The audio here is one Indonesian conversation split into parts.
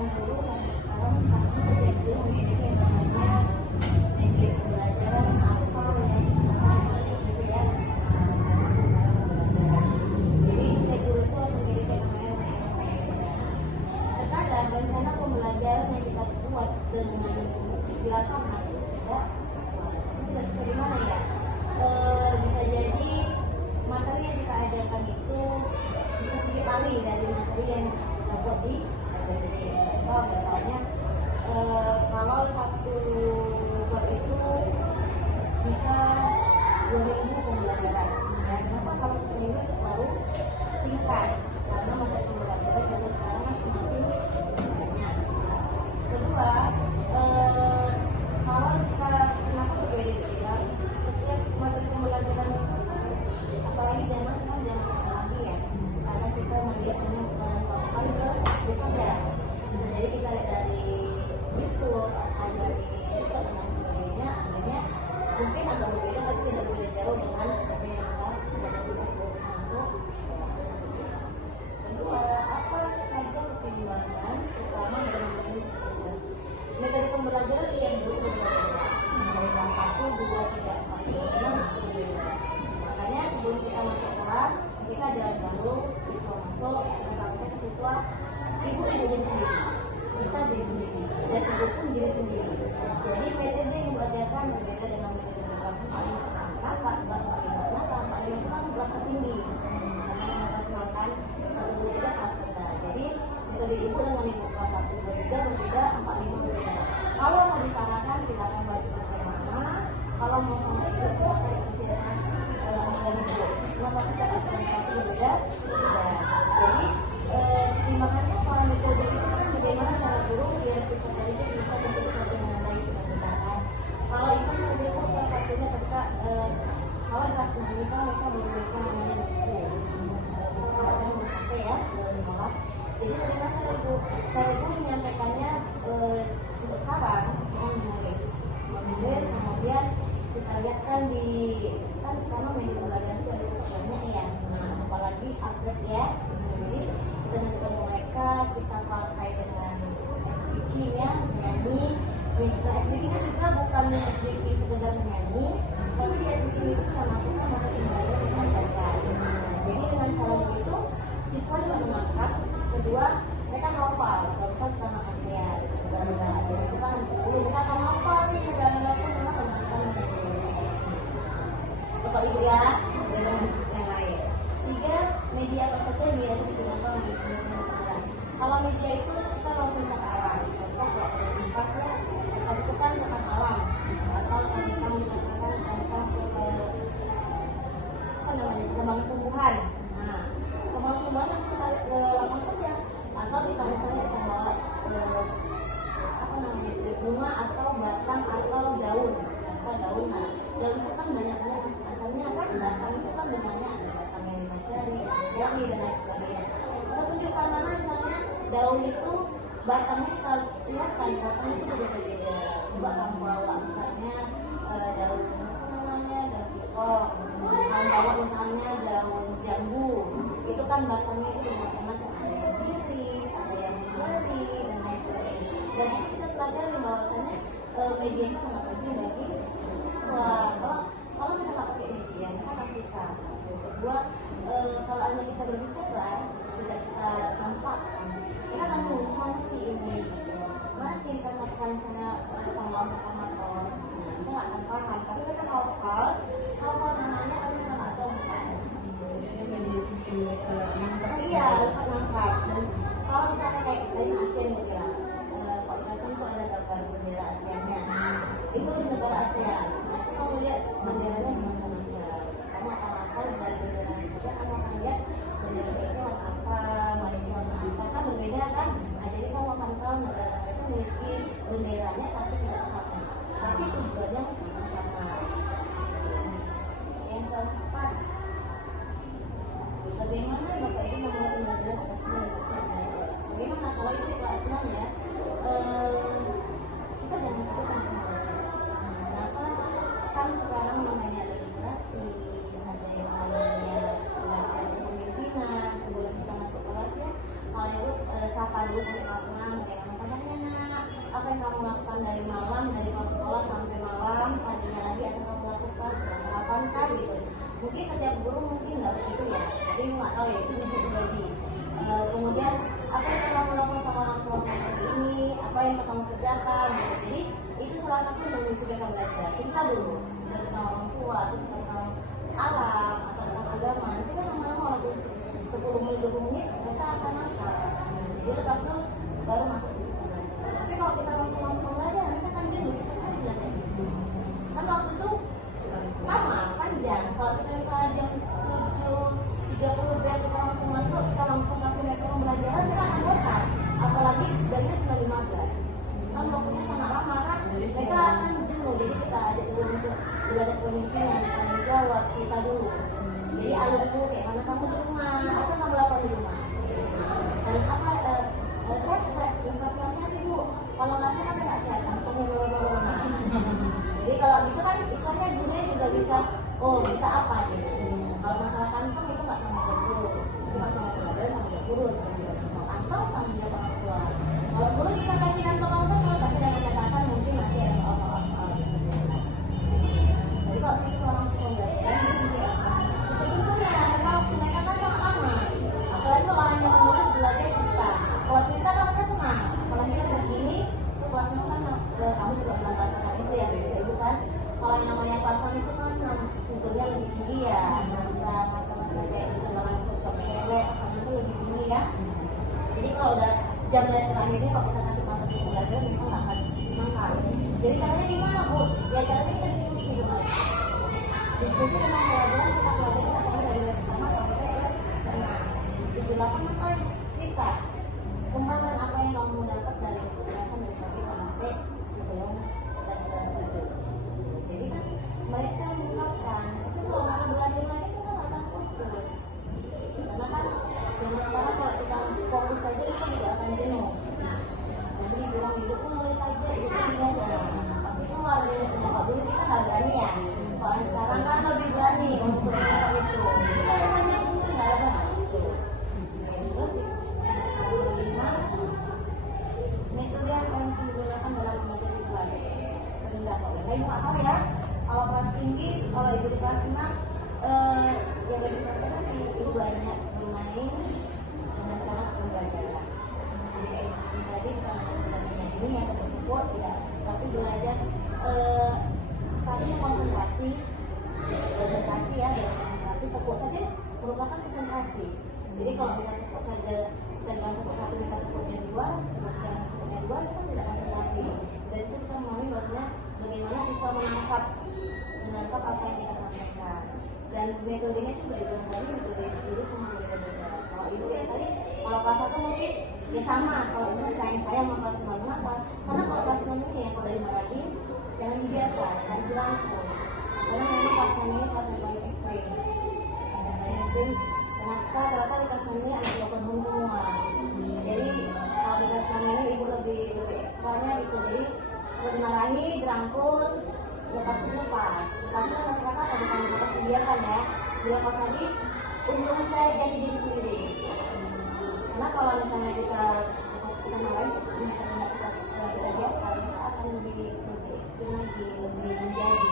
zaman dulu sampai sekarang pasti setiap guru memiliki yang namanya teknik pembelajaran apa yang dikatakan gitu ya. Jadi setiap guru itu harus memiliki yang namanya terkadang rencana pembelajaran yang kita buat dengan di lapangan tidak sesuai. Tidak sesuai di mana ya? Bisa jadi materi yang kita ajarkan itu bisa sedikit alih dari materi yang kita buat di LPDP. Contoh misalnya kalau satu bab itu bisa 2 minggu pembelajaran. Nah, kenapa kalau 1 minggu itu terlalu singkat? Karena materi pembelajaran juga sekarang kan semakin banyak. Kedua, kalau kita kenapa berbeda-beda? Setiap materi pembelajaran apalagi zaman sekarang zaman teknologi ya, karena kita melihatnya bukan kali ke saja. Jadi kita lihat dari YouTube, dari TikTok dan lain sebagainya, akhirnya mungkin agak berbeda tapi tidak berbeda jauh dengan apa yang kita masuk. Kedua, apa saja pertimbangan utama dalam metode pembelajaran yang berbeda dari kelas 1, 2, 3, 4, 5 berbeda. Makanya sebelum kita masuk kelas, kita jalan dulu, siswa masuk, kita sampai ke siswa, ibu jadi sendiri, kita jadi sendiri, dan ibu pun jadi sendiri. Jadi metode yang diajarkan berbeda dengan metode kelas 4. Kenapa? Kelas 4 kenapa? 4 itu kan kelas tertinggi. Karena kelas 0 kan, satu berbeda kelas rendah. Jadi metode ibu dengan ibu kelas 1 berbeda, 4, 5 berbeda. Kalau mau disarankan, silakan bagi siswa yang mana. Kalau mau sama ibu, silakan ikuti dengan kenapa kita organisasi berbeda? Jadi pertimbangannya kalau metode itu kan bagaimana cara guru biar siswa tadi itu bisa betul saja menandai kebiasaan. Kalau itu metode itu salah satunya ketika kalau kelas 6 ini kan mereka memberikan namanya buku pembelajaran bersama ya dalam sekolah. Jadi bagaimana cara ibu menyampaikannya untuk sekarang dengan menulis, kemudian kita lihat kan di kan sekarang media pembelajaran itu ada banyak ya, apalagi upgrade ya. Jadi kita menentukan mereka, kita pakai dengan SDK nya menyanyi. SDK nya juga bukan SDK sekedar menyanyi, tapi di SDK itu kita masukkan materi pembelajaran yang kita ajarkan. Jadi dengan cara begitu siswa juga menangkap. Kedua, mereka hafal. Contoh kita makan sehat, negara-negara itu kan 10, kita akan hafal nih negara-negara pun memang teman-teman. Bapak Ibu ya, dengan yang lain. 3, media apa saja yang biasa digunakan untuk pembelajaran. Kalau media itu kita langsung ke alam. Contoh kalau komunitas ya, pas itu kan tentang alam. Atau kita mengatakan tentang apa namanya, perkembangan tumbuhan. Nah, perkembangan tumbuhan harus kita lakukan saja. Atau kita misalnya membawa apa namanya, bunga atau batang atau daun. Atau daun, nah daun itu kan banyak-banyak macamnya kan, batang itu kan bunganya ada batang yang 5 jari, dan lain sebagainya. Kita tunjukkan mana misalnya daun itu batangnya kita kelihatan, batang itu berbeda-beda. Coba kamu bawa misalnya daun apa namanya, daun singkong, kamu bawa misalnya daun jambu, itu kan batangnya itu bermacam-macam, ada yang sirih, ada yang jari, dan lain sebagainya. Dan kita pelajari bahwasanya media itu sangat penting bagi siswa. Kalau kita nggak pakai media, kita akan susah. Kedua, kalau anda kita berbicara, tidak kita tampakkan, kita akan menunggu mana sih ini, mana sih kita lakukan sana pengelolaan motor. Nah, kita nggak akan paham. Tapi kita hafal namanya, tapi kita nggak tahu bukan. Iya, lengkap. Dan kalau misalnya kayak dari ASEAN gitu ya, Pak Presiden itu ada gambar bendera ASEAN-nya. Itu negara ASEAN. Nanti kamu lihat benderanya macam-macam. Kamu akan hafal dari bendera ASEAN, kamu akan lihat bendera Indonesia warna apa, Malaysia warna apa, kan berbeda kan? Nah, jadi kamu akan tahu negara itu memiliki benderanya tapi tidak sama. Tapi tujuannya sama. Yang keempat, bagaimana Bapak Ibu membuat pembelajaran atas Indonesia? Bagaimana kalau itu kelas 6 ya? Kita jangan fokus sama kenapa? Kan sekarang namanya literasi, ada yang namanya belajar kepemimpinan. Sebelum kita masuk kelas ya, kalau itu sapa dulu sampai kelas 6, bagaimana yang kamu lakukan dari malam, dari pas sekolah sampai malam, paginya lagi akan kamu lakukan setelah sarapan kan gitu. Mungkin setiap guru mungkin nggak begitu ya, tapi nggak tahu ya, itu bisa terjadi. Kemudian apa yang kamu lakukan sama orang tua kamu ini, apa yang kamu kerjakan gitu. Jadi itu salah satu yang mencegah belajar. Kita dulu tentang orang tua, terus tentang alam atau tentang agama. Nanti kan lama-lama waktu 10 menit 20 menit mereka akan hafal. Jadi lepas itu baru masuk sisi pembelajaran. Tapi kalau kita langsung masuk pembelajaran, kita kan jenuh, cepet aja belajar. Kan waktu itu lama, panjang. Kalau kita misalnya jam 7.30 biar kita langsung masuk, kita langsung kasih mereka pembelajaran, kita akan bosan. Apalagi dari 9.15. Kan waktunya sangat lama kan, mereka akan jenuh. Jadi kita ajak dulu untuk belajar pemimpinan, tanggung jawab, cerita dulu. Jadi alur dulu kayak mana kamu di rumah, apa kamu lakukan di rumah. Dan apa saya investasinya ibu, kalau nggak sehat nggak sehat, kamu corona. Jadi kalau gitu kan istilahnya gurunya juga bisa, oh kita apa gitu. Kalau masalah kantong itu nggak sama jam guru, itu nggak sama pelajaran sama jam guru, atau tanggung jawab orang tua. Kalau guru bisa kasih kantong orang tua, tapi dengan catatan mungkin nanti ada soal-soal gitu. Jadi kalau siswa langsung belajar, sebetulnya mereka kan sama lama. Apalagi kalau hanya menulis belajar cerita. Kalau cerita kan mereka senang. Kalau kita segini, itu kelasnya kan kamu juga pernah merasakan itu ya, gitu kan. Kalau yang namanya kelasan itu kan tutornya lebih tinggi ya, masa-masa kayak di kalangan untuk cewek, kesan itu lebih tinggi ya. Jadi kalau udah jam dari terakhir ini, kalau kita kasih materi belajar, memang nggak akan makan. Jadi caranya gimana bu? Ya caranya kita diskusi dulu. Diskusi tentang pelajaran, kita pelajari sampai dari les pertama sampai les tengah. Dijelaskan apa cerita, kembangkan apa yang kamu dapat dari penjelasan dari pagi sampai sebelum les tujuh. Jadi kan mereka mengungkapkan itu kalau nggak belajar lagi kita nggak akan fokus. Karena kan zaman sekarang kalau kita fokus saja kita tidak akan jenuh. Jadi bilang hidup pun nulis saja itu belajar. Pasti keluar dari pendapat dulu kita nggak berani ya. Kalau sekarang kan lebih berani untuk belajar itu. Kita rasanya pun nggak ada itu. Terus kelima, metode yang paling sering digunakan dalam mengajar di kelas. Rendah kok. Ibu nggak tahu ya. Kalau kelas tinggi, kalau ibu di kelas 6, yang lebih terkenal ibu banyak bermain dengan cara pembelajaran. Jadi kayak tadi bukan hanya sekedar ini yang terbentuk ya, tapi belajar satunya konsentrasi ya, konsentrasi fokus saja merupakan konsentrasi. Jadi kalau kita fokus saja dan dalam fokus satu kita fokusnya dua, dan fokusnya dua kita tidak konsentrasi. Dan itu kita memahami bahwasanya bagaimana siswa menangkap apa yang kita sampaikan. Dan metodenya itu beda dari metode guru sama metode belajar. Kalau ibu ya tadi, kalau kelas 1 mungkin ya sama. Kalau ibu saya mau kelas 5 kenapa? Karena kalau kelas 6 ini ya kalau dari marahin jangan dibiarkan, harus dirangkul. Karena memang kelas 6 ini kelas yang paling ekstrim. Kenapa? Ternyata di kelas 6 ini anak broken home semua. Jadi kalau di kelas 6 ini ibu lebih ekstranya gitu. Jadi dimarahi, dirangkul, lepas karena rata-rata kalau bukan lepas dibiarkan ya, dilepas lagi untuk mencari jati diri sendiri. Karena kalau misalnya kita marahin, kita biarkan, kita akan lebih ekstrim lagi, lebih menjadi.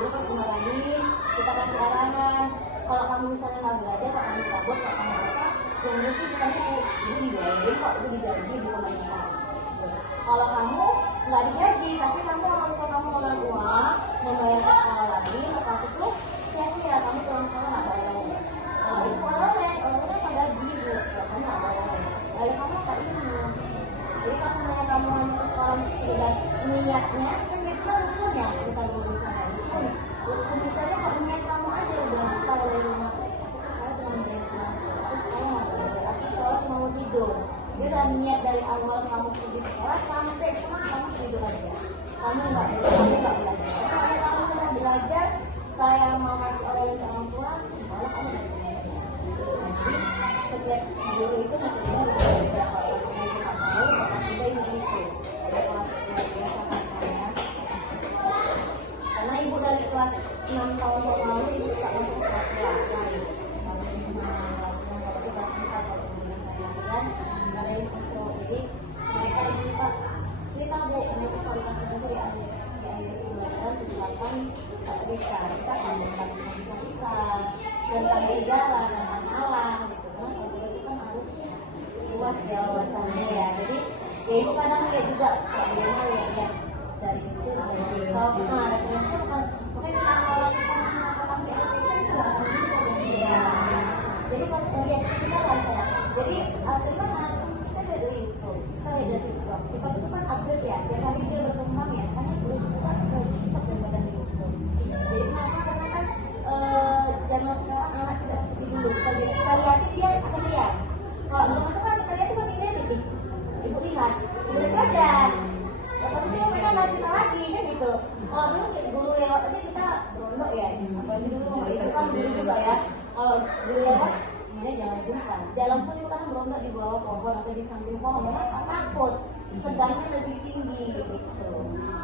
Lalu pas dimarahin, kita kasih arahan. Kalau kamu misalnya nggak belajar, kalau kamu cabut, kalau kamu apa, yang mungkin kita digaji kok, itu digaji di pemerintah. Kalau kamu nggak digaji, tapi kamu orang tua kamu ngeluarin uang, membayar ke sekolah lagi, lepas itu sia-sia kamu pulang sekolah nggak bayar. Kalau itu orang apa gaji bu, kamu nggak bayar. Lalu kamu apa ini? Jadi pas sebenarnya kamu hanya ke sekolah sekedar niatnya, kan itu kan rukunnya kita dulu sana. Rukun itu aja kalau niat kamu aja udah bisa dari rumah. Aku sekolah cuma belajar, aku sekolah nggak belajar, aku sekolah cuma mau tidur. Jadi niat dari awal kamu pergi sekolah sampai cuma kamu tidur aja. Kamu nggak belajar. Kalau kamu sedang belajar, saya mau kasih orang tua, malah kamu nggak belajar. Jadi setiap guru itu metodenya berbeda. Kalau kamu nggak tahu, kita ini itu. Ada kelas biasa kan saya. Karena ibu dari kelas 6 tahun lalu ibu suka masuk kelas lain. Kalau kelas 4 kalau saya lakukan. Jadi mereka lebih suka kan nggak bisa, kita akan bisa tentang negara, tentang alam gitu kan. Kalau itu kan harus luas ya wawasannya ya. Jadi ya itu kadang ya juga kalau dia mau ya dari itu kalau kita ada penyakit kan makanya kita kalau kita mengatakan di LPG itu nggak akan bisa jadi. Jadi kalau lihat kita kan saya jadi aslinya kita dari YouTube kita dari TikTok itu kan update ya tiap hari dia berkembang ya karena belum suka ke TikTok dan YouTube. Jadi kenapa karena kan zaman sekarang anak tidak seperti dulu kita lihat dia akan lihat kalau zaman sekarang kita lihat itu lihat nih ibu lihat sebenarnya aja ya maksudnya mereka ngasih tahu lagi kan gitu. Kalau dulu guru lewat aja kita berondok ya apalagi dulu itu kan guru juga ya kalau guru lewat ini jangan jumpa jalan pun itu kan berondok di bawah pohon atau di samping pohon mereka takut tegangnya lebih tinggi gitu.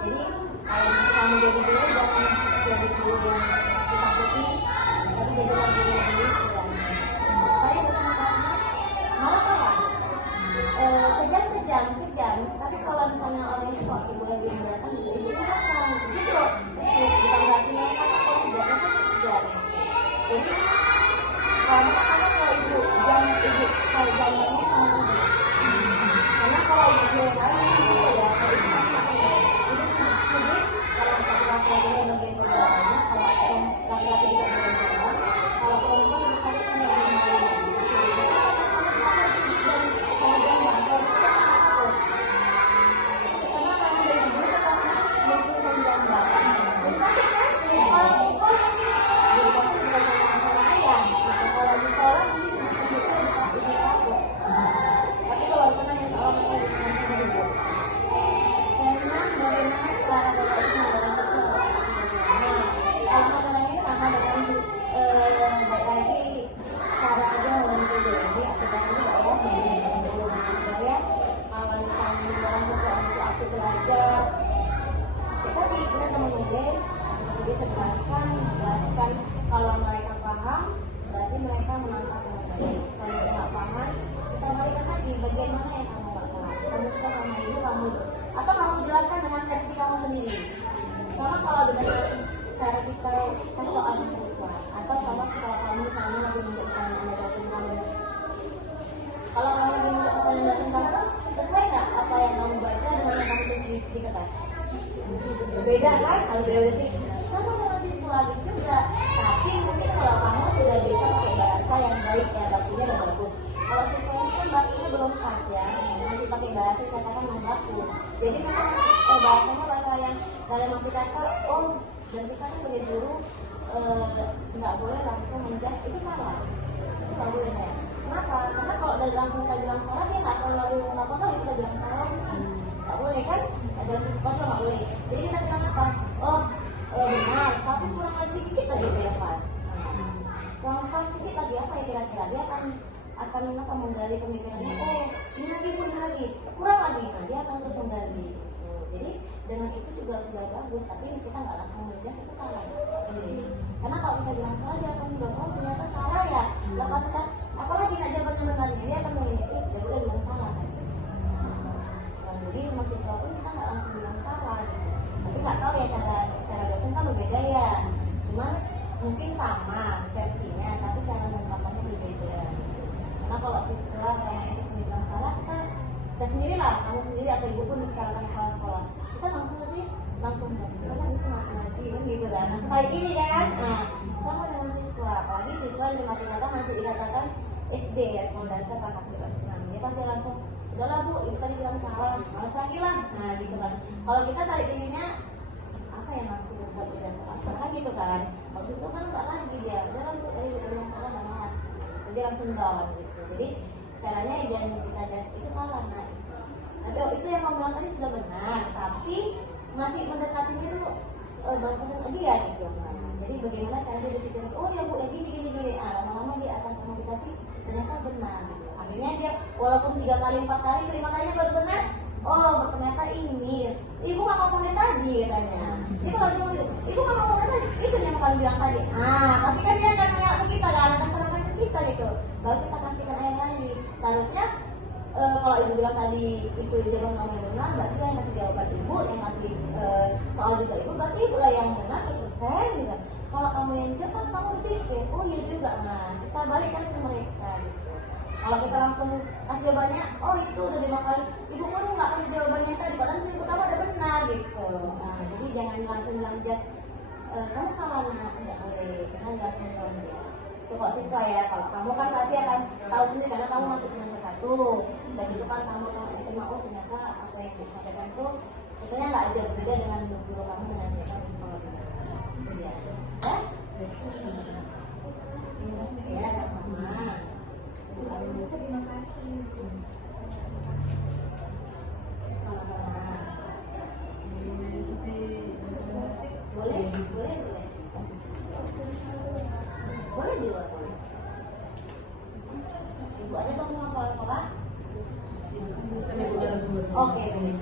Jadi kalau kamu jadi guru jangan jadi guru yang ditakuti tapi jadi lagi yang istilahnya saya bersama kelasnya malah kalah kejam tapi kalau misalnya orang itu waktu boleh dia datang itu datang gitu loh bukan berarti mereka kalau tidak mereka kejar. Jadi kalau mereka ada kalau ibu kalau jamnya sama ibu karena kalau ibu yang lain itu ya kalau ibu kan makanya itu sulit kalau satu laki-laki yang bagian keluarganya kalau laki-laki tidak bagian keluarga kalau perempuan makanya kan yang lain jelaskan kalau mereka paham berarti mereka menangkap materi. Kalau tidak paham kita balikan lagi bagian mana yang kamu nggak paham. Kamu suka sama itu kamu atau kamu jelaskan dengan versi kamu sendiri. Sama kalau dengan cara kita kan soal siswa atau sama kalau kamu misalnya lagi menunjukkan penjelasan kamu. Kalau kamu lagi menunjukkan penjelasan kamu sesuai nggak apa yang kamu baca dengan yang kamu tulis di kertas? Beda kan? Kalau beda sih sama dengan siswa juga. Tapi mungkin kalau kamu sudah bisa pakai bahasa yang baik ya bakunya udah bagus. Kalau siswa itu kan bakunya belum pas ya, masih pakai bahasa katakan non baku. Jadi memang bahasanya bahasa yang dalam arti kata dan kita kan sebagai guru nggak boleh langsung menjudge itu salah. Itu nggak boleh ya. Kenapa? Karena kalau dari langsung kita bilang salah dia nggak akan lalu ngapa kali kita bilang salah. Nggak boleh kan? Dalam kesempatan nggak boleh. Jadi kita bilang apa? Benar, tapi kurang lagi dikit lagi biar pas. Kurang pas sedikit lagi apa ya kira-kira dia akan menggali pemikirannya. Ini lagi kurang lagi. Nah, dia akan terus menggali. Jadi dengan itu juga sudah bagus, tapi kita nggak langsung menjelaskan itu salah. Karena kalau kita bilang salah dia akan bilang ternyata salah ya. Lepas kita apalagi nak jabat benar dia akan mengikuti dia udah bilang salah. Jadi mahasiswa pun kita nggak langsung bilang salah. Tapi nggak tahu ya cara dosen kan berbeda ya. Cuma mungkin sama versinya, tapi cara mengungkapkannya berbeda. Karena kalau siswa yang bilang salah kita sendiri lah, kamu sendiri atau ibu pun sekarang kepala sekolah, kita langsung kita kan bisa matematik kan gitu kan. Nah sekali ini kan, sama dengan siswa. Apalagi siswa di matematika masih dikatakan SD ya, sekolah dasar kakak kelas 6. Dia pasti langsung udahlah bu, itu tadi bilang salah, malas lagi lah. Nah gitu kan. Kalau kita tarik ininya apa yang harus kita buat udah asal kan gitu kan. Kalau itu kan nggak lagi dia, udahlah bu, tadi bilang salah nggak malas. Jadi langsung down gitu. Jadi caranya jangan kita das itu salah. Nah itu yang kamu bilang tadi sudah benar, tapi masih mendekatinya itu batasan dia gitu. Jadi bagaimana cara dia berpikir? Oh ya bu, gini. Lama-lama dia akan komunikasi ternyata benar. Gitu. Akhirnya dia walaupun 3 kali 4 kali 5 kalinya baru benar. Ternyata ini ibu nggak ngomong tadi katanya. Dia kalau cuma ibu nggak ngomong tadi itu yang kamu bilang tadi. Pasti kan dia akan nanya ke kita kan, akan salahkan ke kita gitu. Baru kita kasihkan ayat lagi. Seharusnya kalau ibu bilang tadi itu jawaban kamu yang benar, berarti yang kasih jawaban ibu, yang kasih soal juga ibu, berarti ibu lah yang benar 100% gitu. Kalau kamu yang jawab, kamu pikir, oh iya juga, nah kita balikkan ke mereka gitu. Kalau kita langsung kasih jawabannya, oh itu udah 5 kali, ibu pun nggak kasih jawabannya tadi, padahal yang pertama udah benar gitu. Nah, jadi jangan langsung bilang just kamu salah nak, nggak boleh, karena langsung tahu ya. Itu kok siswa ya, kalau kamu kan pasti akan tahu sendiri karena kamu masuk semester 1 dan itu kan kamu kalau SMA, oh ternyata apa yang disampaikan tuh sebenarnya nggak jauh beda dengan guru kamu dengan yang kamu di sekolah dulu. Itu dia, ya? Ya, sama-sama. Terima kasih. Sama-sama. Boleh, boleh, boleh. Boleh juga, boleh. Ibu ada dong sama kepala sekolah? Oke, boleh.